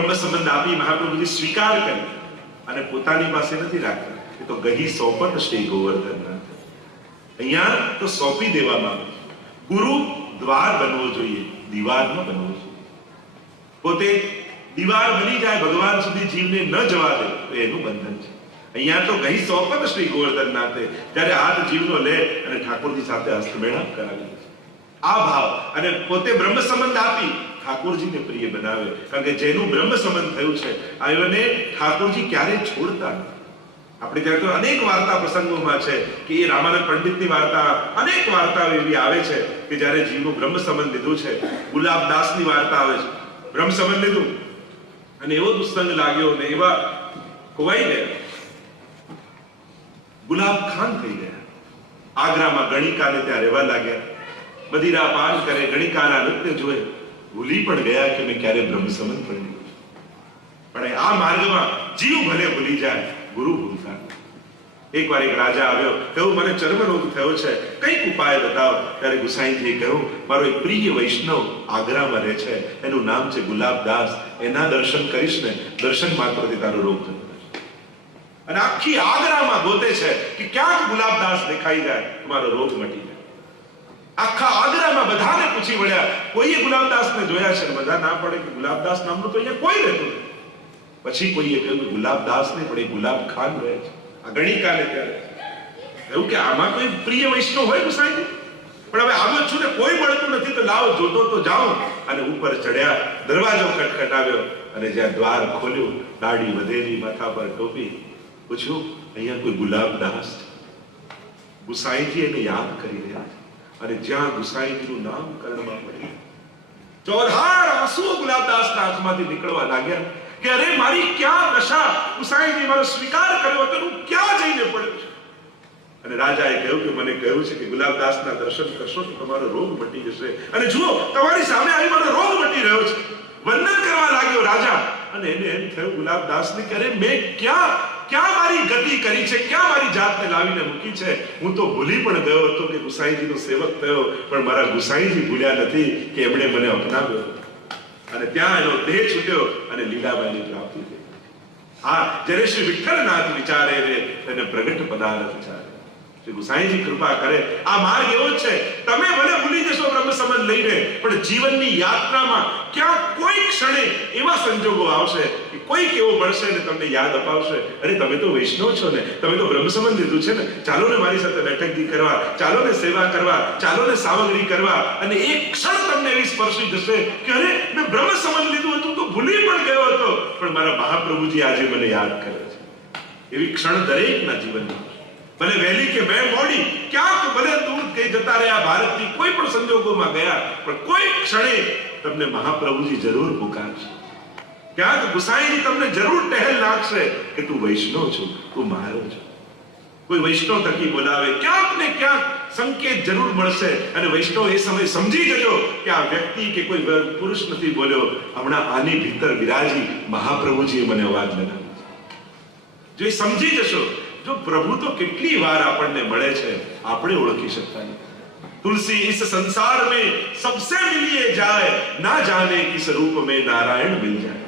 બ્રહ્મ સંબંધ આપી મહાપ્રભુજી સ્વીકાર કરી અને પોતાની પાસે નથી રાખતા. એ તો ગહી સોંપત શ્રી ગોવર્ધનના. અહીંયા તો સોંપી દેવામાં આવે. ગુરુ દ્વાર બનવો જોઈએ, દીવાર ન બનવો જોઈએ. પોતે દીવાર બની જાય, ભગવાન સુધી જીવને ન જવા દે તો એનું બંધન છે. અહીંયા તો ગહી સોંપત શ્રી ગોવર્ધનનાથે જ્યારે હાથ જીવનો લે અને ઠાકોરજી સાથે હસ્તમેળાપ કરાવી દે. આ ભાવ અને પોતે બ્રહ્મ સંબંધ આપી ઠાકોરજીને પ્રિય બનાવે. કારણ કે જેનું બ્રહ્મ સંબંધ થયું છે આયોને ઠાકોરજી ક્યારેય છોડતા નથી. આપણે ત્યારે તો અનેક વાર્તા પ્રસંગોમાં છે કે એ રામાનંદ પંડિતની વાર્તા, અનેક વાર્તાઓ એવી આવે છે કે જ્યારે જીવનું બ્રહ્મ સંબંધ લીધું છે. ગુલાબદાસની વાર્તા આવે છે, બ્રહ્મ સંબંધ લીધું અને એવો દુસ્સંગ લાગ્યો ને એવા ખોવાઈ ગયા, ગુલાબ ખાન થઈ ગયા. આગ્રામાં ગણિકાને ત્યાં રહેવા લાગ્યા, મદિરા પાન કરે, ગણિકાના નૃત્ય જોએ, ભૂલી પણ ગયા કે મેં ક્યારે બ્રહ્મ સંબંધ પણ લીધું. પણ આ માર્ગમાં જીવ ભલે ભૂલી જાય, ગુરુ ભૂલતા. એકવાર એક રાજા આવ્યો, કહ્યું મને ચર્મરોગ થયો છે, કઈક ઉપાય બતાવો. ત્યારે ગુસાઈજીએ કહ્યું મારો એક પ્રિય વૈષ્ણવ આગ્રામાં રહે છે, એનું નામ છે ગુલાબદાસ, એના દર્શન કરીશ ને દર્શન માત્રથી તારો રોગ જતો રહેશે. અને આખી આગ્રામાં ગોતે છે કે ક્યાંક ગુલાબદાસ દેખાઈ જાય તમારો રોગ મટી જાય. આખા આગ્રામાં બધાને પૂછી વળ્યા, કોઈએ ગુલાબદાસને જોયા છે? બધા ના પડે કે ગુલાબદાસ નામનું તો અહીંયા કોઈ રહેતું નથી. પછી કોઈએ કહ્યું ગુલાબદાસ ને પણ એ ગુલાબ ખાન રહે છે, આ ગણિકાને ત્યારે એવું કે આમાં કોઈ પ્રિય વૈષ્ણવ હોય ગુસાઈજી? પણ હવે આવ્યો છું ને કોઈ મળતું નથી તો લાવો જોતો તો જાઉં. અને ઉપર ચડ્યા, દરવાજો ખટખટાવ્યો અને જ્યાં દ્વાર ખોલ્યું, દાઢી વધેલી, માથા પર ટોપી, પૂછ્યું અહીંયા કોઈ ગુલાબદાસ? ગુસાઈજી એને યાદ કરી રહ્યા છે અને જ્યાં ગુસાઈજીનું નામ કર્ણમાં પડ્યું, ચોધાર આંસુઓ ગુલાબદાસના આંખમાંથી નીકળવા લાગ્યા કે અરે મારી ક્યાં દશા, ગુસાઈજી મારો સ્વીકાર કર્યો હતો, હું ક્યાં જઈને પડ્યો છું. અને રાજાએ કહ્યું કે મને કહ્યું છે કે ગુલાબદાસના દર્શન કરશો તો તમારો રોગ મટી જશે. અને જુઓ તમારી સામે આવી મારો રોગ મટી રહ્યો છે. વંદન કરવા લાગ્યો રાજા અને એને એમ થયું ગુલાબદાસને કે અરે મેં ક્યાં મારી ગતિ કરી છે, ક્યાં મારી જાતને લાવીને મૂકી છે. હું તો ભૂલી પણ ગયો હતો કે ગુસાઈજીનો સેવક થયો, પણ મારા ગુસાઈજી ભૂલ્યા નથી કે એમણે મને અપનાવ્યો. અને ત્યાં એનો દેહ છૂટ્યો અને લીલાબાઈની પ્રાપ્તિ થઈ. હા, જ્યારે શ્રી વિઠ્ઠલનાથ વિચારે રે તેને પ્રગટ પદાર્થ વિચારે. શ્રી ગુસાઈજી કૃપા કરે. આ માર્ગ એવો જ છે, તમે ભલે ભૂલી જશો બ્રહ્મ સંબંધ લઈને, પણ જીવનની યાત્રામાં ક્યાં કોઈ ક્ષણે એવા સંજોગો આવશે કે કોઈક એવો મળશે ને તમને યાદ અપાવશે, અરે તમે તો વૈષ્ણવ છો ને, તમે તો બ્રહ્મ સંબંધ લીધું છે ને, ચાલો ને મારી સાથે બેઠકજી કરવા, ચાલો ને સેવા કરવા, ચાલો ને સામગ્રી કરવા. અને એક ક્ષણ તમને એવી સ્પર્શી જશે કે અરે મેં બ્રહ્મ સંબંધ લીધું હતું તો ભૂલી પણ ગયો હતો, પણ મારા મહાપ્રભુજી આજે મને યાદ કરે છે. એવી ક્ષણ દરેકના જીવનમાં, ભલે વહેલી કે બે મોડી, ક્યાંક ભલે દૂર કઈ જતા રહ્યા, ભારતની કોઈ પણ સંજોગોમાં ગયા, પણ કોઈ ક્ષણે તમને મહાપ્રભુજી જરૂર પુકારશે. ક્યાંક ગુસાઈજી તમને જરૂર ટહેલ નાખશે કે તું વૈષ્ણવ છો, તું મારો છો. કોઈ વૈષ્ણવ થકી બોલાવે, ક્યાંક ને ક્યાંક સંકેત જરૂર મળશે. અને વૈષ્ણવ એ સમય સમજી જજો કે આ વ્યક્તિ કે કોઈ પુરુષ નથી બોલ્યો, હમણાં આની ભીતર વિરાજી મહાપ્રભુજીએ મને અવાજ લગાવ્યો. જો એ સમજી જશો, જો પ્રભુ તો કેટલી વાર આપણને મળે છે, આપણે ઓળખી શકતા નથી. तुलसी इस संसार में सबसे मिलिए जाए, ना जाने किस रूप में नारायण मिल जाए.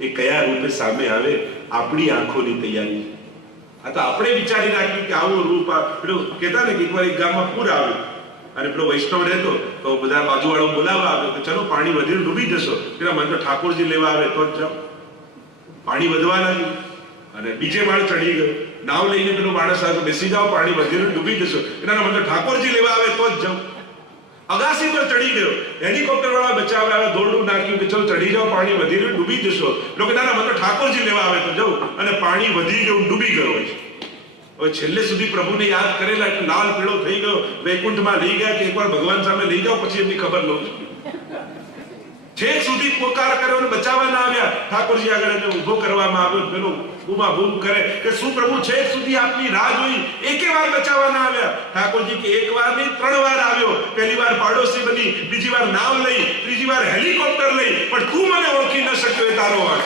એ કયા રૂપે સામે આવે આપણી આંખોની તૈયારી. આ તો આપણે વિચારી રાખીએ કે આવું રૂપ, પેલું કહેતા ને કે એકવાર એક ગામમાં પૂર આવ્યું અને પેલો વૈષ્ણવ રહેતો તો બધા બાજુવાળો બોલાવવા આવ્યો કે ચલો પાણી વધીને ડૂબી જશો. પેલા મને તો ઠાકોરજી લેવા આવે તો જ જાઓ. પાણી વધવા લાગ્યું અને બીજે માળ ચડી ગયો. નાવ લઈને પેલો માણસ આવે, બેસી જાઓ, પાણી વધીને ડૂબી જશો. એના મને ઠાકોરજી લેવા આવે તો જ જાઉં. અગાસી પર ચડી ગયો, હેલિકોપ્ટર વાળા બચાવવા આવ્યા, દોરડું નાખ્યું કે ચલો ચડી જાઓ, પાણી વધીને ડૂબી જશો. લોકો ના મને ઠાકોરજી લેવા આવે તો જાઉં. અને પાણી વધી ગયું, ડૂબી ગયો હોય છે. હવે છેલ્લે સુધી પ્રભુને યાદ કરેલા એટલે લાલ પીળો થઈ ગયો, વૈકુંઠમાં લઈ ગયા કે એકવાર ભગવાન સામે લઈ જાઓ પછી એમની ખબર લઉં છું. છેક સુધી પોકાર કર્યો અને બચાવવા ના આવ્યા. ઠાકોરજી આગળ એને ઉભો કરવામાં આવ્યો, પેલો બૂમા બૂમ કરે કે શું પ્રભુ છેક સુધી આપની રાહ જોઈ, એકે વાર બચાવવા ના આવ્યા. ઠાકોરજી કે એક વાર નહીં 3 વાર આવ્યો. પહેલી વાર પાડોશી બની, બીજી વાર નાવ લઈ, ત્રીજી વાર હેલિકોપ્ટર લઈ, પણ તું મને ઓળખી ન શક્યો એ તારો વાંક.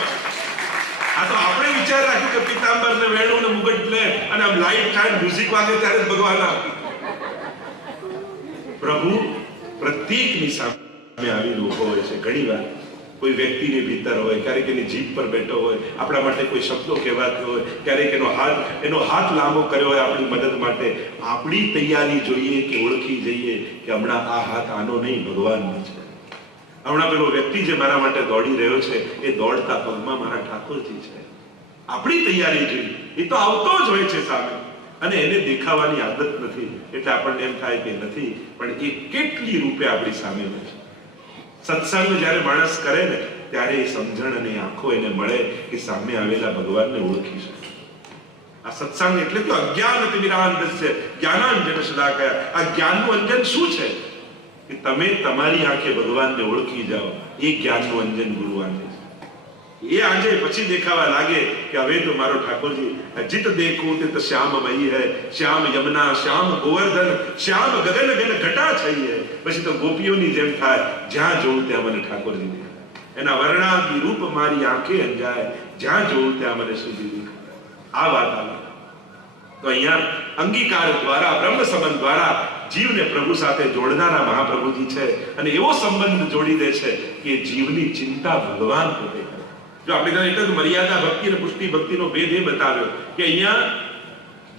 આ તો આપણે વિચાર રાખ્યું કે પિતાંબર ને વેણું ને મુગટ લે અને આમ લાઈટ થાય, મ્યુઝિક વાગે ત્યારે ભગવાન આવે. પ્રભુ પ્રત્યેકની સામે આવીને ઉભો હોય છે. ઘણી વાર કોઈ વ્યક્તિની ભીતર હોય, ક્યારેક એની જીભ પર બેઠો હોય, આપણા માટે કોઈ શબ્દો કહેવાતો હોય, ક્યારેક એનો હાથ લાંબો કર્યો હોય આપણી મદદ માટે, આપણી તૈયારી જોઈએ કે ઓળખી જઈએ કે હમણાં આ હાથ આનો નહીં, ભગવાનનો છે. હમણાં પેલો વ્યક્તિ જે મારા માટે દોડી રહ્યો છે એ દોડતા પગમાં મારા ઠાકોરજી છે. આપણી તૈયારી જોઈએ. એ તો આવતો જ હોય છે સામે, અને એને દેખાવાની આદત નથી એટલે આપણને એમ થાય કે નથી, પણ એ કેટલી રૂપે આપણી સામે હોય છે. સત્સંગ જ્યારે માણસ કરે ને ત્યારે એ સમજણ અને આંખો એને મળે કે સામે આવેલા ભગવાનને ઓળખી શકે. આ સત્સંગ એટલે તો અજ્ઞાન તિમિરાંધસ્ય જ્ઞાનાંજન શલાકયા. આ જ્ઞાનનું અંજન શું છે કે તમે તમારી આંખે ભગવાનને ઓળખી જાઓ. એ જ્ઞાનનું અંજન ગુરુ આંજે છે. એ આંજે પછી દેખાવા લાગે કે હવે તો મારો ઠાકોરજી જીત દેખું તે શ્યામમયી હૈ, શ્યામ યમુના, શ્યામ ગોવર્ધન, શ્યામ ગગન ગન ઘટા થઈ હૈ. પછી તો ગોપીઓની જેમ થાય, જ્યાં જોઉં ત્યાં મને ઠાકોરજી દેખાય. એના વર્ણાદી રૂપ મારી આંખે અંજાય, જ્યાં જોઉં ત્યાં મને સુધી દેખાય. આ વાત આવે તો અહીંયા અંગીકાર દ્વારા, બ્રહ્મ સંબંધ દ્વારા જીવને પ્રભુ સાથે જોડનારા મહાપ્રભુજી છે. અને એવો સંબંધ જોડી દે છે કે જીવની ચિંતા ભગવાન પોતે કરે. જો આપણે એટલે જ મર્યાદા ભક્તિ અને પુષ્ટિ ભક્તિનો ભેદ એ બતાવ્યો કે અહીંયા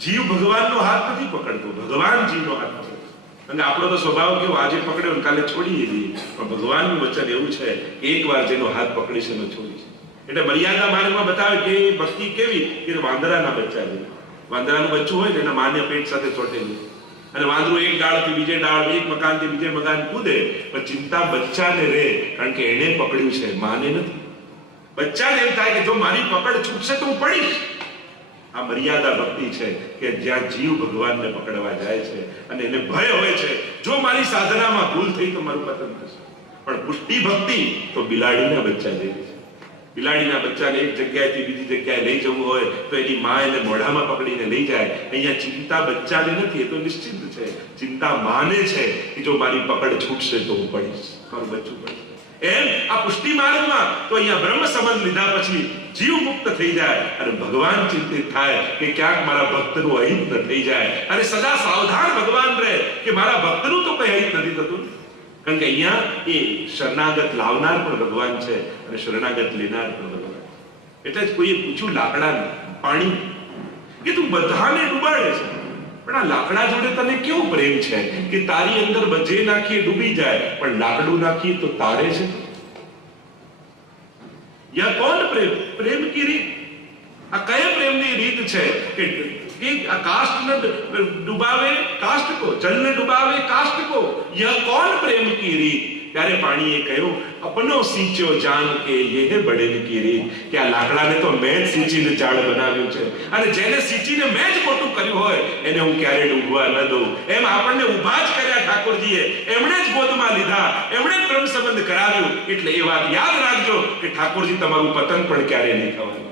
જીવ ભગવાનનો હાથ નથી પકડતો, ભગવાન જીવનો હાથ પકડે. અને આપણો તો સ્વભાવ કેવો, આજે પકડ્યો ને કાલે છોડી દઈએ. પણ ભગવાનનું વચન એવું છે કે એકવાર જેનો હાથ પકડીશ એનો છોડીશ. એટલે મર્યાદા માર્ગમાં બતાવે કે ભક્તિ કેવી કે વાંદરાના બચ્ચા જેવી. વાંદરાનું બચ્ચું હોય ને એના માને પેટ સાથે ચોટેલું, અને વાંદરું એક ડાળથી બીજે ડાળ, એક મકાનથી બીજે મકાન કૂદે, પણ ચિંતા બચ્ચાને રહે, કારણ કે એને પકડ્યું છે, માને નથી. બચ્ચાને એમ થાય કે જો મારી પકડ છૂટશે તો હું પડીશ. આ મર્યાદા ભક્તિ છે કે જ્યાં જીવ ભગવાનને પકડવા જાય છે અને એને ભય હોય છે જો મારી સાધનામાં ભૂલ થઈ તો મારું પતન થશે. પણ પુષ્ટિ ભક્તિ તો બિલાડીના બચ્ચા જેવી છે. બિલાડીના બચ્ચાને એક જગ્યાએથી બીજી જગ્યાએ લઈ જવું હોય તો એની માં એને મોઢામાં પકડીને લઈ જાય. અહીંયા ચિંતા બચ્ચાને નથી, એ તો નિશ્ચિંત છે. ચિંતા માને છે કે જો મારી પકડ છૂટશે તો હું પડીશ, મારું બચ્ચું પડશે. એમ આ પુષ્ટિ માર્ગમાં તો અહીંયા બ્રહ્મ સંબંધ લીધા પછી જીવ મુક્ત થઈ જાય અને ભગવાન ચિંતિત થાય કે ક્યાંક મારા ભક્તનું અહિત ન થઈ જાય, અને સદા સાવધાન ભગવાન રહે કે મારા ભક્તનું તો કઈ અહિત નથી થતું. કારણ કે અહીંયા એ શરણાગત લાવનાર પણ ભગવાન છે અને શરણાગત લેનાર પણ ભગવાન. એટલે જ કોઈએ પૂછ્યું લાકડા પાણી કે તું બધાને ડૂબાડે છે, પણ આ લાકડા જોડે તને કેવો પ્રેમ છે કે તારી અંદર બજે નાખીએ ડૂબી જાય, પણ લાકડું નાખીએ તો તારે છે. યા કોણ પ્રેમ? પ્રેમ કી રીત. આ કયા પ્રેમની રીત છે કે આ કાષ્ટ ને ડુબાવે કાષ્ટ કો, જલ ને ડુબાવે કાષ્ટ કો, યહ કોણ પ્રેમ કી રીત. ત્યારે પાણીએ કહ્યું અપનો સીંચ્યો જાન કે યહ બડેલ કી રીત. કે આ લાકડાને તો મેં જ સીંચીને ઝાડ બનાવ્યું છે, અને જેને સીંચીને મેં જ મોટું કર્યું હોય એને હું ક્યારે ડૂબવા ન દઉં. એમ આપણને ઊભા જ કર્યા ઠાકોરજીએ, એમણે જ ગોદમાં લીધા, એમણે જ પ્રેમ સંબંધ કરાવ્યું. એટલે એ વાત યાદ રાખજો કે ઠાકોરજી તમારું પતન પણ ક્યારે નહીં થવાનું.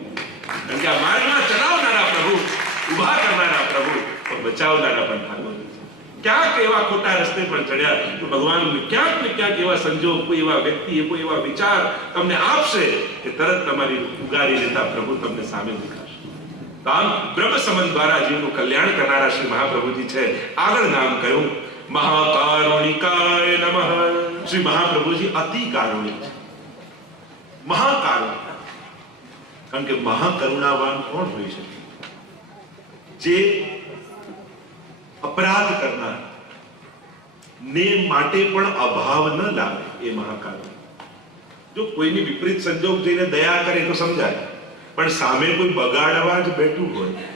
કારણ કે આ માર્ગમાં ચલાવનારા પ્રભુ, ઉભા કરનારા પ્રભુ, બચાવનારા પણ ઠાકોર. ક્યાંક એવા ખોટા રસ્તે પણ ચડ્યા તો ભગવાન ક્યાંક ને ક્યાંક એવા સંજોગ, કોઈ એવા વ્યક્તિ, કોઈ એવા વિચાર તમને આપશે કે તરત તમારી ઉગારી લેતા પ્રભુ તમને સામે દેખાશે. તો આમ બ્રહ્મ સંબંધ દ્વારા જીવનું કલ્યાણ કરનારા શ્રી મહાપ્રભુજી છે. આગળ નામ કહ્યું મહાકારુણિકાય નમઃ. શ્રી મહાપ્રભુજી અતિ કારુણિક છે, મહાકારુણિક. કારણ કે મહાકરુણાવાન કોણ હોઈ શકે? જે અપરાધ કરનાર ને માટે પણ અભાવ ન લાવે એ મહાકારુણિક. જો કોઈની વિપરીત સંજોગ જોઈને દયા કરે તો સમજાય, પણ સામે કોઈ બગાડવા જ બેઠું હોય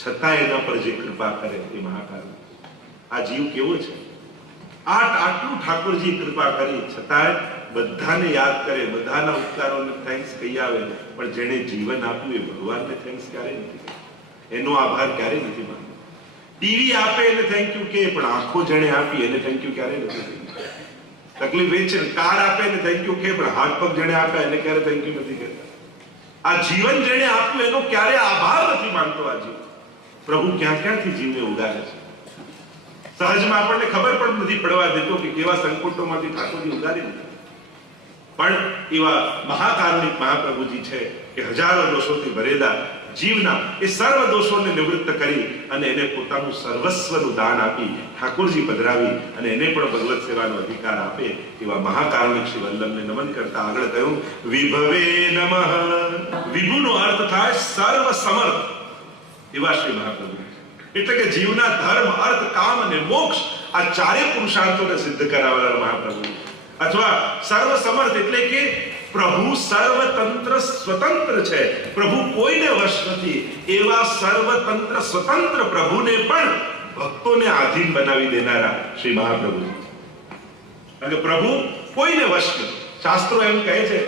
છતાં એના પર જે કૃપા કરે એ મહાકારુણિક. આ જીવ કેવો છે? આટલું ઠાકોરજી કૃપા કરી છતાં બધાને યાદ કરે, બધાના ઉપકારોને થેન્ક્સ કહી આવે, પણ જેને જીવન આપ્યું એ ભગવાનને થેન્ક્સ ક્યારે નથી, એનો આભાર ક્યારે નથી માનતો. ટીવી આપે એને થેન્ક યુ કે, પણ આંખો જેણે આપી એને થેન્ક યુ ક્યારે નથી કહેતા. તકલીફ એ છે, કાર આપે એને થેન્ક યુ કે, પણ હાથ પગ જેણે આપે એને ક્યારે થેન્ક યુ નથી કહેતા. આ જીવન જેણે આપ્યું એનો ક્યારે આભાર નથી માનતો. આ જીવ પ્રભુ ક્યાંથી જીવને ઉગારે છે. સહજમાં આપણને ખબર પણ નથી પડવા દેતો કે કેવા સંકટોમાંથી ઠાકોરજી ઉગારી નથી. પણ એવા મહાકારુણિક મહાપ્રભુજી છે કે હજારો દોષોથી ભરેલા જીવના એ સર્વ દોષોને નિવૃત્ત કરી અને એને પોતાનું સર્વસ્વનું દાન આપી ઠાકોરજી પધરાવી અને એને પણ ભગવત સેવાનો અધિકાર આપે એવા મહાકારુણિક શ્રી વલ્લભને નમન કરતા આગળ કહ્યું વિભવે નમઃ. વિભુનો અર્થ થાય સર્વ સમર્થ એવા શ્રી મહાપ્રભુ. એટલે કે જીવના ધર્મ, અર્થ, કામ અને મોક્ષ આ ચારે પુરુષાર્થોને સિદ્ધ કરાવનારા મહાપ્રભુ. અથવા સર્વ સમર્થ એટલે કે પ્રભુ સર્વતંત્ર સ્વતંત્ર છે, પ્રભુ કોઈને વશ નથી એવા સર્વતંત્ર સ્વતંત્ર પ્રભુને પણ ભક્તોને આધીન બનાવી દેનારા શ્રી મહાપ્રભુ. કારણ કે પ્રભુ કોઈને વશ નથી. શાસ્ત્રો એમ કહે છે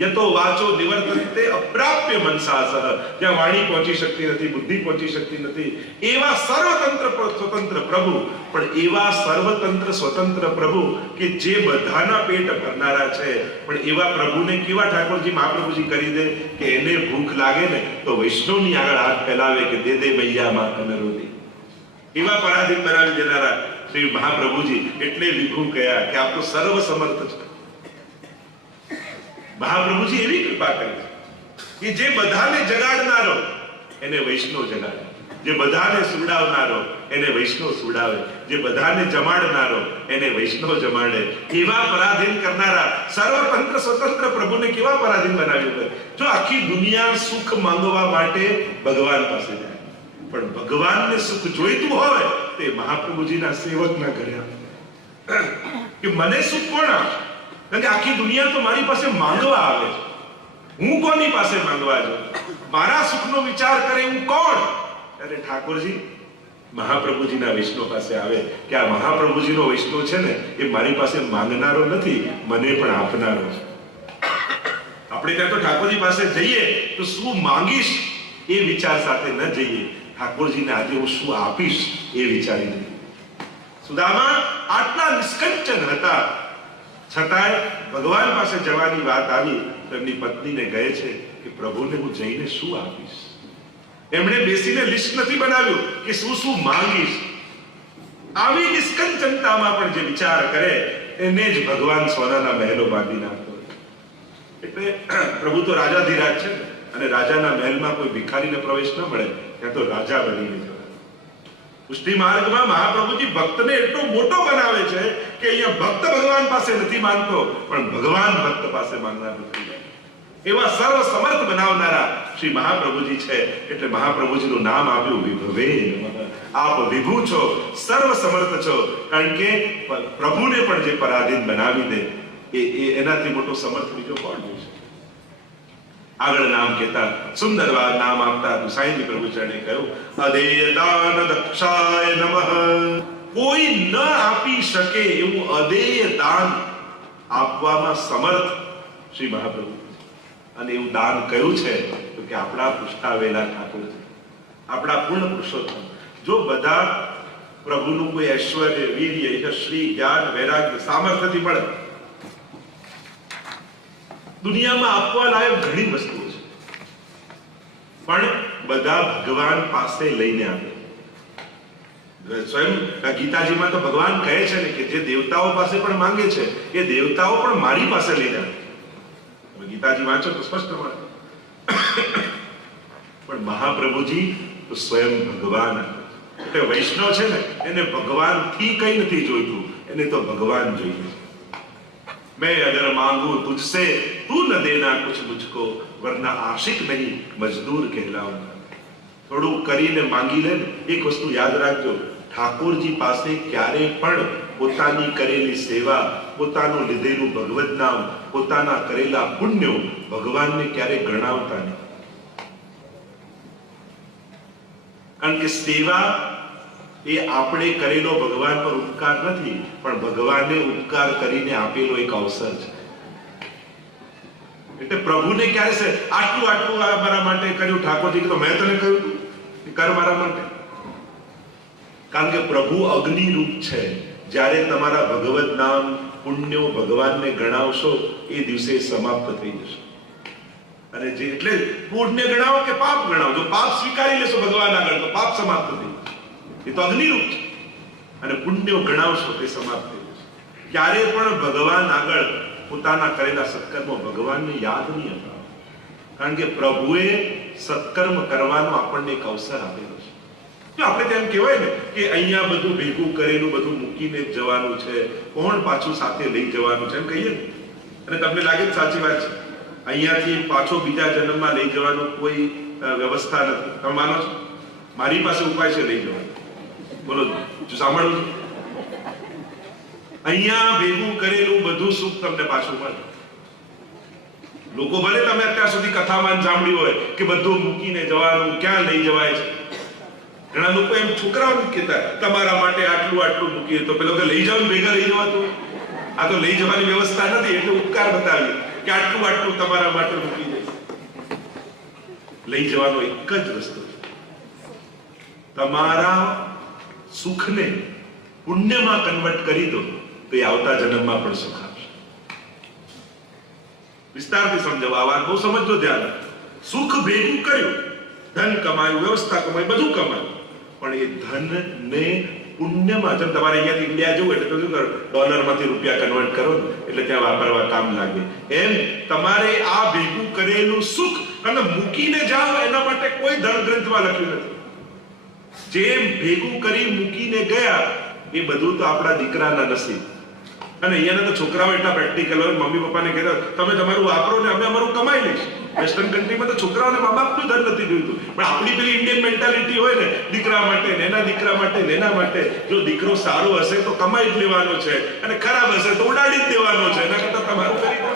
યતો વાચો નિવર્તન્તે અપ્રાપ્ય મનસાસહ, જ્યાં વાણી પહોંચી શકતી નથી, બુદ્ધિ પહોંચી શકતી નથી એવા સર્વતંત્ર સ્વતંત્ર પ્રભુ, પણ એવા સર્વતંત્ર સ્વતંત્ર પ્રભુ કે જે બધાના પેટ ભરનારા છે, પણ એવા પ્રભુને કેવા ઠાકોરજી મહાપ્રભુજી કરી દે કે એને ભૂખ લાગે ને તો વૈષ્ણવની આગળ હાથ ફેલાવે કે દે દે મૈયા માં કનરોદી. એવા પરાધીન બનાવી દેનારા શ્રી મહાપ્રભુજી એટલે વિભુ કયા કે આપ તો સર્વ સમર્થ છે. મહાપ્રભુજી એવી કૃપા કરી કે જે બધાને જગાડનારો એને વૈષ્ણવ જગાડે, જે બધાને સુડાવનારો એને વૈષ્ણવ સુડાવે, જે બધાને જમાડનારો એને વૈષ્ણવ જમાડે. એવા પરાધીન કરનારા સર્વતંત્ર સ્વતંત્ર પ્રભુને કેવા પરાધીન બનાવ્યું હોય. જો આખી દુનિયા સુખ માંગવા માટે ભગવાન પાસે જાય, પણ ભગવાનને સુખ જોઈતું હોય તે મહાપ્રભુજીના સેવકના ઘરે કે મને સુખ કોણ આપે? કારણ કે આખી દુનિયા તો મારી પાસે માંગવા આવે છે, હું કોની પાસે માંગવા જાઉં? મારા સુખનો વિચાર કરે હું કોણ? ત્યારે ઠાકોરજી મહાપ્રભુજીના વૈષ્ણવ પાસે આવે કે આ મહાપ્રભુજીનો વૈષ્ણવ છે ને એ મારી પાસે માંગનારો નથી, મને પણ આપનારો છે. આપણે ત્યાં તો ઠાકોરજી પાસે જઈએ તો શું માંગીશ એ વિચાર સાથે ન જઈએ, ઠાકોરજીને આજે હું શું આપીશ એ વિચારીને. સુદામા આટલા નિષ્કંચન હતા, છતાંય ભગવાન પાસે જવાની વાત આવી તો એમની પત્નીને કહે છે કે પ્રભુને હું જઈને શું આપીશ. એમણે બેસીને લિસ્ટ નથી બનાવ્યું કે શું શું માંગીશ. આવી નિષ્કંચનતામાં પણ જે વિચાર કરે એને જ ભગવાન સોનાના મહેલો બાંધી નાખતો. એટલે પ્રભુ તો રાજાધિરાજ છે અને રાજાના મહેલમાં કોઈ ભિખારીને પ્રવેશ ન મળે, ત્યાં તો રાજા બનીને જવાય. પુષ્ટિ માર્ગમાં મહાપ્રભુજી ભક્તને એટલો મોટો બનાવે છે કે અહીંયા ભક્ત ભગવાન પાસે નથી માંગતો, પણ ભગવાન ભક્ત પાસે માંગનાર થઈ જાય. એવા સર્વ સમર્થ બનાવનારા શ્રી મહાપ્રભુજી છે. એટલે મહાપ્રભુજીનું નામ આપ્યું વિભવે નમઃ. આપ વિભુ છો, સર્વ સમર્થ છો. કારણ કે પ્રભુને પણ જે પરાધીન બનાવી દે એનાથી મોટો સમર્થ બીજો કોણ હોય છે? આગળ નામ કહેતા સુંદર નામ આપતા ગુસાઈજી પ્રભુ ચરણે કહ્યું અદેય દાન દક્ષાય નમઃ. કોઈ ન આપી શકે એવું અદેય દાન આપવામાં સમર્થ શ્રી મહાપ્રભુ. અને એવું દાન કયું છે તો કે આપણા પુષ્ટાવેલા ઠાકોર છે, આપણા પૂર્ણ પુરુષોત્તમ. જો બધા પ્રભુનું કોઈ ઐશ્વર્ય, વીર્ય, યશ્રી, જ્ઞાન, વૈરાગ્ય, સામર્થ્યથી મળે, દુનિયામાં આપવા લાયક ઘણી વસ્તુઓ છે, પણ બધા ભગવાન પાસે લઈને આવે. સ્વયં ગીતાજીમાં તો ભગવાન કહે છે ને કે જે દેવતાઓ પાસે પણ માંગે છે એ દેવતાઓ પણ મારી પાસે લઈને આવે. ગીતાજી વાંચો તો સ્પષ્ટ મળે. પણ મહાપ્રભુજી તો સ્વયં ભગવાન. એટલે વૈષ્ણવ છે ને એને ભગવાનથી કઈ નથી જોઈતું, એને તો ભગવાન જોઈએ. मैं अगर मांगू तुझसे तू न देना कुछ मुझको वरना आशिक नहीं मजदूर कहलाऊंगा. થોડું કરીને માંગી લે. એક વસ્તુ યાદ રાખજો, ઠાકોરજી પાસે ક્યારે પણ પોતાની કરેલી સેવા, પોતાનું લીધેલું ભગવદ નામ, પોતાના કરેલા પુણ્યો ભગવાનને ક્યારે ગણાવતા નહીં. કારણ કે સેવા એ આપણે કરેલો ભગવાન પર ઉપકાર નથી, પણ ભગવાનને ઉપકાર કરીને આપેલો એક અવસર છે. એટલે પ્રભુને ક્યારે છે આટલું આટલું મારા માટે કર્યું ઠાકોરજી, તો મેં તને કહ્યું કે કર મારા માટે. કારણ કે પ્રભુ અગ્નિ રૂપ છે. જ્યારે તમારા ભગવદ નામ, પુણ્યો ભગવાનને ગણાવશો એ દિવસે સમાપ્ત થઈ જશે. અને જે એટલે પુણ્ય ગણાવો કે પાપ ગણાવો, જો પાપ સ્વીકારી લેશો ભગવાન આગળ તો પાપ સમાપ્ત થઈ જશે. એ તો અગ્નિરૂપ છે. અને પુણ્યો ગણાવશો તે સમાપ્ત થઈ જશે. ક્યારે પણ ભગવાન આગળ પોતાના કરેલા સત્કર્મો ભગવાનને યાદ નહીં અપાવો. કારણ કે પ્રભુએ સત્કર્મ કરવાનો આપણને એક અવસર આપેલો છે. જો આપણે તેમ કહેવાય ને કે અહીંયા બધું ભેગું કરેલું બધું મૂકીને જ જવાનું છે, કોણ પાછું સાથે લઈ જવાનું છે એમ કહીએ ને, અને તમને લાગે જ સાચી વાત છે, અહીંયાથી પાછો બીજા જન્મમાં લઈ જવાનું કોઈ વ્યવસ્થા નથી. તમે માનો છો? મારી પાસે ઉપાય છે લઈ જવાનો. બોલો, જો સાંભળવું છે, અહીંયા ભેગું કરેલું બધું સુખ તમને પાછું મળે. લોકો ભલે તમે અત્યાર સુધી કથામાં સાંભળ્યું હોય કે બધું મૂકીને જવાનું, ક્યાં લઈ જવાય છે. ઘણા લોકો એમ છોકરાઓને કહેતા તમારા માટે આટલું આટલું મૂકીએ, તો પેલો કે લઈ જાવ ભેગા લઈ જવાતું. આ તો લઈ જવાની વ્યવસ્થા નથી, એટલે ઉપકાર બતાવીએ કે આટલું આટલું તમારા માટે મૂકી દઈશ. લઈ જવાનો એક જ રસ્તો છે, તમારા સુખને પુણ્યમાં કન્વર્ટ કરી દો, તો એ આવતા જન્મમાં પણ સુખ આપશે. વિસ્તારથી સમજાવો, આ વાત બહુ સમજજો, ધ્યાન. સુખ ભેગું કર્યું, ધન કમાયું, વ્યવસ્થા કમાઈ, બધું કમાયું, પણ એ ધનને પુણ્યમાં, જેમ તમારે અહીંયાથી ઇન્ડિયા જવું એટલે તો શું કરો, ડોલરમાંથી રૂપિયા કન્વર્ટ કરો ને એટલે ત્યાં વાપરવા કામ લાગે. એમ તમારે આ ભેગું કરેલું સુખ અને મૂકીને જાઓ, એના માટે કોઈ ધર્મ ગ્રંથમાં લખ્યું નથી. જે ભેગું કરી મૂકીને ગયા એ બધું તો આપણા દીકરાના નસીબ. અને અહીંયાના તો છોકરાઓ એટલા પ્રેક્ટિકલ હોય, મમ્મી પપ્પાને કહેતા તમે તમારું વાપરો ને અમે અમારું કમાઈ લઈશું. વેસ્ટર્ન કન્ટ્રીમાં તો છોકરાઓને મા બાપનું ધન નથી જોઈતું, પણ આપણી પેલી ઇન્ડિયન મેન્ટાલિટી હોય ને, દીકરા માટે ને એના દીકરા માટે ને એના માટે, જો દીકરો સારો હશે તો કમાઈ જ લેવાનો છે, અને ખરાબ હશે તો ઉડાડી જ દેવાનો છે, એના કરતા તમારું કરી દો.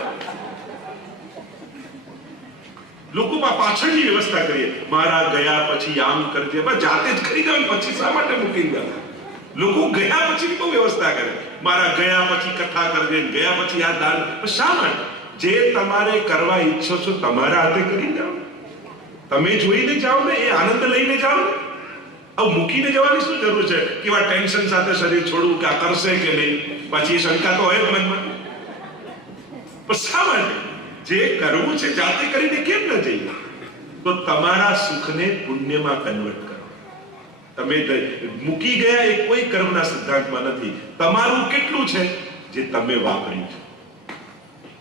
લોકોમાં પાછળની વ્યવસ્થા કરીએ, મારા ગયા પછી આમ કરજે, જાતે જ કરી દો, પછી શા માટે મૂકી ગયા? લોકો ગયા પછી બહુ વ્યવસ્થા કરે, મારા ગયા પછી કથા કરજે, ગયા પછી આ દાન. શા માટે? જે તમારે કરવા ઈચ્છો છો તમારા હાથે કરી જાઓ, તમે જોઈને જાઓ ને, એ આનંદ લઈને જાઓ ને. હવે મૂકીને જવાની શું જરૂર છે કે આ ટેન્શન સાથે શરીર છોડવું કે આ કરશે કે નહીં, પછી શંકા તો હોય જ મનમાં. પણ શા માટે? જે કરવું છે જાતે કરીને કેમ ન જઈએ? તો તમારા સુખને પુણ્યમાં કન્વર્ટ કરો. તમે મૂકી ગયા એ કોઈ કર્મના સિદ્ધાંતમાં નથી. તમારું કેટલું છે જે તમે વાપર્યું છે.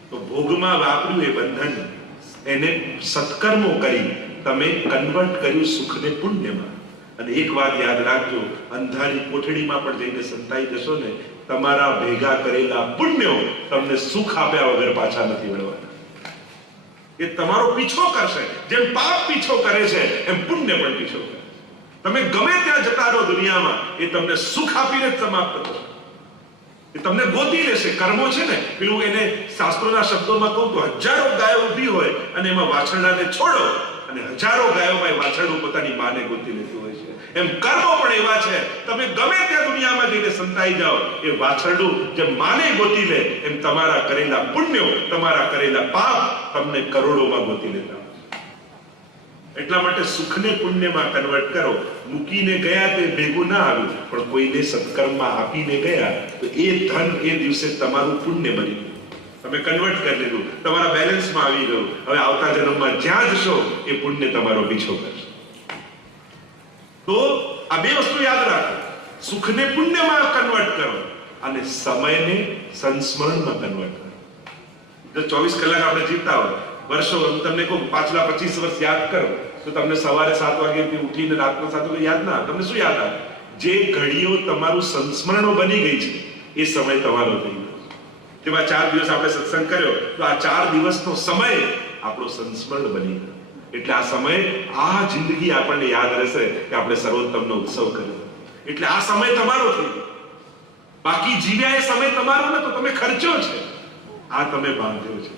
તો ભોગમાં વાપર્યું એ બંધન, એને સત્કર્મો કરી તમે કન્વર્ટ કર્યું સુખને પુણ્યમાં. અને એક વાત યાદ રાખજો, અંધારી કોઠડીમાં પણ જઈને સંતાઈ જશો ને, તમારા ભેગા કરેલા પુણ્યો તમને સુખ આપ્યા વગર પાછા નથી વળવાના. એ તમારો પીછો કરશે. જેમ પાપ પીછો કરે છે એમ પુણ્ય પણ પીછો કરે. તમે ગમે ત્યાં જતા રહો દુનિયામાં, એ તમને સુખ આપીને જ સમાપ્ત થશે. એ તમને ગોતી લેશે. કર્મો છે ને, પેલું એને શાસ્ત્રોના શબ્દોમાં કહું તો હજારો ગાયો ઊભી હોય અને એમાં વાછરડાને છોડો, અને હજારો ગાયોમાં વાછરડું પોતાની માને ગોતી લેતું હોય છે. એમ કર્મો પણ એવા છે, તમે ગમે ત્યાં દુનિયામાં જઈને સંતાઈ જાઓ, એ વાછરડું જેમ માને ગોતી લે, એમ તમારા કરેલા પુણ્યો, તમારા કરેલા પાપ તમને કરોડોમાં ગોતી લેતા. એટલા માટે સુખને પુણ્યમાં કન્વર્ટ કરો. મૂકીને ગયા તો ભેગું ના આવ્યું, પણ કોઈને સત્કર્મમાં આપીને ગયા તો એ ધન એ દિવસે તમારું પુણ્ય બની ગયું. તમે કન્વર્ટ કરી લીધું, તમારા બેલેન્સમાં આવી ગયું. હવે આવતા જન્મમાં જ્યાં જશો એ પુણ્ય તમારો પીછો કરશે. તો આ બે વસ્તુ યાદ રાખો, સુખને પુણ્યમાં કન્વર્ટ કરો અને સમયને સંસ્મરણમાં કન્વર્ટ કરો. જો 24 કલાક આપણે જીવતા હોય, વર્ષો, તમને કહું પાછલા 25 વર્ષ યાદ કરો તો તમને સવારે 7 વાગ્યાથી ઉઠીને રાતના 7 વાગે યાદ ના આવે. તમને શું યાદ આવે? જે ઘડીઓ તમારું સંસ્મરણો બની ગઈ છે એ સમય તમારો થઈ ગયો. જેમાં 4 દિવસ આપણે સત્સંગ કર્યો, તો આ 4 દિવસનો સમય આપણો સંસ્મરણ બની ગયો. એટલે આ સમય, આ જિંદગી આપણને યાદ રહેશે કે આપણે સર્વોત્તમનો ઉત્સવ કર્યો. એટલે આ સમય તમારો થઈ ગયો. બાકી જીવ્યા એ સમય તમારો નતો, તમે ખર્ચ્યો છે, આ તમે બાંધ્યો છે.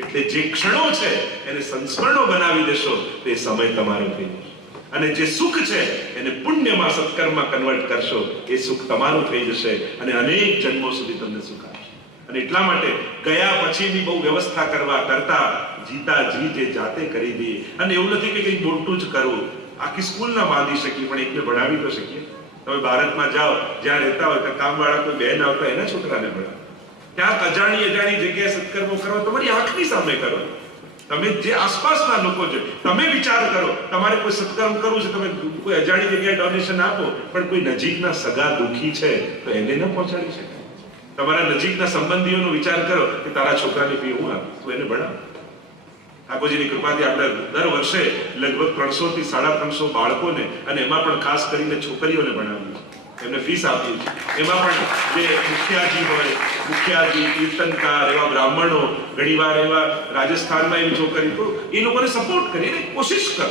એટલે જે ક્ષણો છે એને સંસ્મરણો બનાવી દેશો તો એ સમય તમારો થઈ જશે. અને જે સુખ છે એને પુણ્યમાં, સત્કર્મમાં કન્વર્ટ કરશો, એ સુખ તમારું થઈ જશે અને અનેક જન્મો સુધી તમને સુખ આપશે. અને એટલા માટે ગયા પછીની બહુ વ્યવસ્થા કરવા કરતા જીતા જી જે જાતે કરી દઈએ. અને એવું નથી કે કંઈક મોટું જ કરવું, આખી સ્કૂલ ના બાંધી શકીએ, પણ એકને ભણાવી તો શકીએ. તમે ભારતમાં જાઓ, જ્યાં રહેતા હોય ત્યાં કામવાળા કોઈ બહેન આવતા એના છોકરાને ભણાવો. ત્યાં અજાણી જગ્યાએ સત્કર્મો કરો, તમારી આંખની સામે કરો. તમે જે આસપાસના લોકો છે, તમે વિચાર કરો, તમારે કોઈ સત્કર્મ કરવું છે, તમે કોઈ અજાણી જગ્યાએ ડોનેશન આપો, પણ કોઈ નજીકના સગા દુખી છે તો એને ન પહોંચાડી શકાય. તમારા નજીકના સંબંધીઓનો વિચાર કરો કે તારા છોકરાની ફી હું આપીશ, તું એને ભણાવ. ઠાકોરજીની કૃપાથી આપણે દર વર્ષે લગભગ 300 થી 350 બાળકોને અને એમાં પણ ખાસ કરીને છોકરીઓને ભણાવીએ, એમને ફીસ આપીએ છીએ. એમાં પણ જે મુખિયાજી હોય, મુખિયાજી, કીર્તનકાર, એવા બ્રાહ્મણો, ઘણીવાર એવા રાજસ્થાનમાં એવી છોકરી, તો એ લોકોને સપોર્ટ કરીને કોશિશ કરો.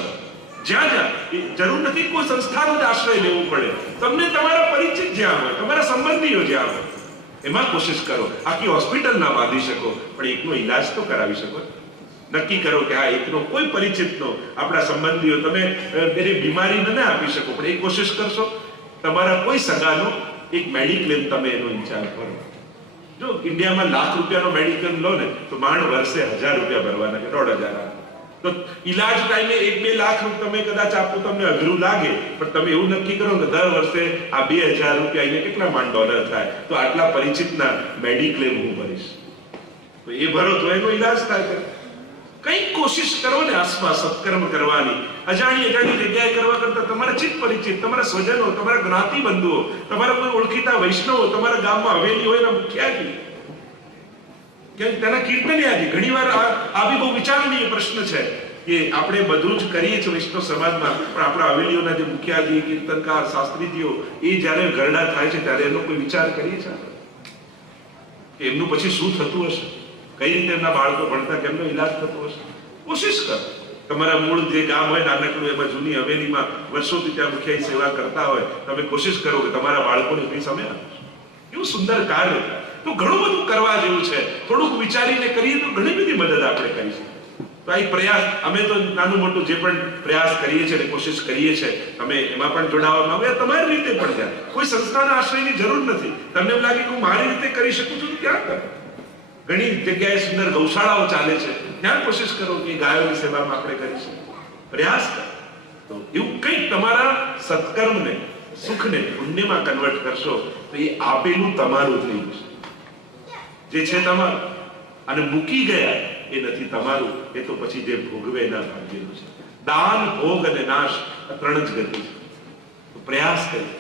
જ્યાં જ્યાં જરૂર નથી કોઈ સંસ્થાનો જ આશ્રય લેવો પડે, તમને તમારા પરિચિત જ્યાં હોય, તમારા સંબંધીઓ જ્યાં હોય, એમાં કોશિશ કરો. આખી હોસ્પિટલ ના બાંધી શકો, પણ એકનો ઈલાજ તો કરાવી શકો. નક્કી કરો કે આ એકનો કોઈ પરિચિતનો, આપણા સંબંધીઓ, તમે એની બીમારી ન આપી શકો, પણ એ કોશિશ કરશો. તમારા કોઈ સગાનો એક મેડિક્લેમ તમે એનો વિચાર કરો. જો ઇન્ડિયામાં ₹1,00,000 મેડિક્લેમ લો ને તો માંડ વર્ષે ₹1,000 ભરવાના કે 1,500. તો ઈલાજ ટાઈમે 1-2 લાખ તમે કદાચ આપો, તમને અઘરું લાગે, પણ તમે એવું નક્કી કરો કે દર વર્ષે આ ₹2,000 એને કેટલા માંડ ડોલર થાય, તો આટલા પરિચિતના મેડિક્લેમ હું ભરીશ. તો એ ભરો તો એનો ઈલાજ થાય. કંઈક કોશિશ કરો ને આસપાસ સત્કર્મ કરવાની. અજાણી જગ્યાએ કરવા કરતા તમારા ચિત્ત પરિચિત, તમારા સ્વજનો, તમારા જ્ઞાતિ બંધુઓ, તમારા કોઈ ઓળખીતા વૈષ્ણવો, તમારા ગામમાં હવેલી હોય એના મુખ્યાજી, કે તેના કીર્તનયાજી. ઘણીવાર આ બી બહુ વિચારણીય પ્રશ્ન છે કે આપણે બધું જ કરીએ છીએ વૈષ્ણવ સમાજમાં, પણ આપણા હવેલીઓના જે મુખ્યાજી, કીર્તનકાર, શાસ્ત્રીજીઓ, એ જ્યારે ઘરડા થાય છે ત્યારે એનો કોઈ વિચાર કરીએ છીએ કે એમનું પછી શું થતું હશે, કઈ રીતે એમના બાળકો ભણતા, કેમનો ઈલાજ થતો હશે. કોશિશ કર. તમારા મૂળ જે ગામ હોય નાનકડું, એમાં જૂની હવેલીમાં વર્ષોથી ત્યાં મુખ્ય સેવા કરતા હોય, તમે કોશિશ કરો કે તમારા બાળકોને ફી સમય આપો. કેવું સુંદર કાર્ય. તો ઘણું બધું કરવા જેવું છે. થોડુંક વિચારીને કરીએ તો ઘણી બધી મદદ આપણે કરી શકીએ. તો આ પ્રયાસ, અમે તો નાનું મોટું જે પણ પ્રયાસ કરીએ છીએ અને કોશિશ કરીએ છીએ, તમે એમાં પણ જોડાવામાં આવે. તમારી રીતે પણ જાય, કોઈ સંસ્થાના આશ્રયની જરૂર નથી. તમને એમ લાગે કે હું મારી રીતે કરી શકું છું, તો ક્યાં કરો. ઘણી જગ્યાએ સુંદર ગૌશાળાઓ ચાલે છે, ત્યાં કોશિશ કરો કે ગાયોની સેવામાં આપણે કરીશું. પ્રયાસ કરો. તો એવું કંઈક તમારા સત્કર્મને, સુખને પુણ્યમાં કન્વર્ટ કરશો તો એ આપેલું તમારું થઈ જશે. જે છે તમારું, અને મૂકી ગયા એ નથી તમારું, એ તો પછી જે ભોગવે એના ભાગ્યનું છે. દાન, ભોગ અને નાશ, આ 3 જ ગતિ છે. તો પ્રયાસ કરી.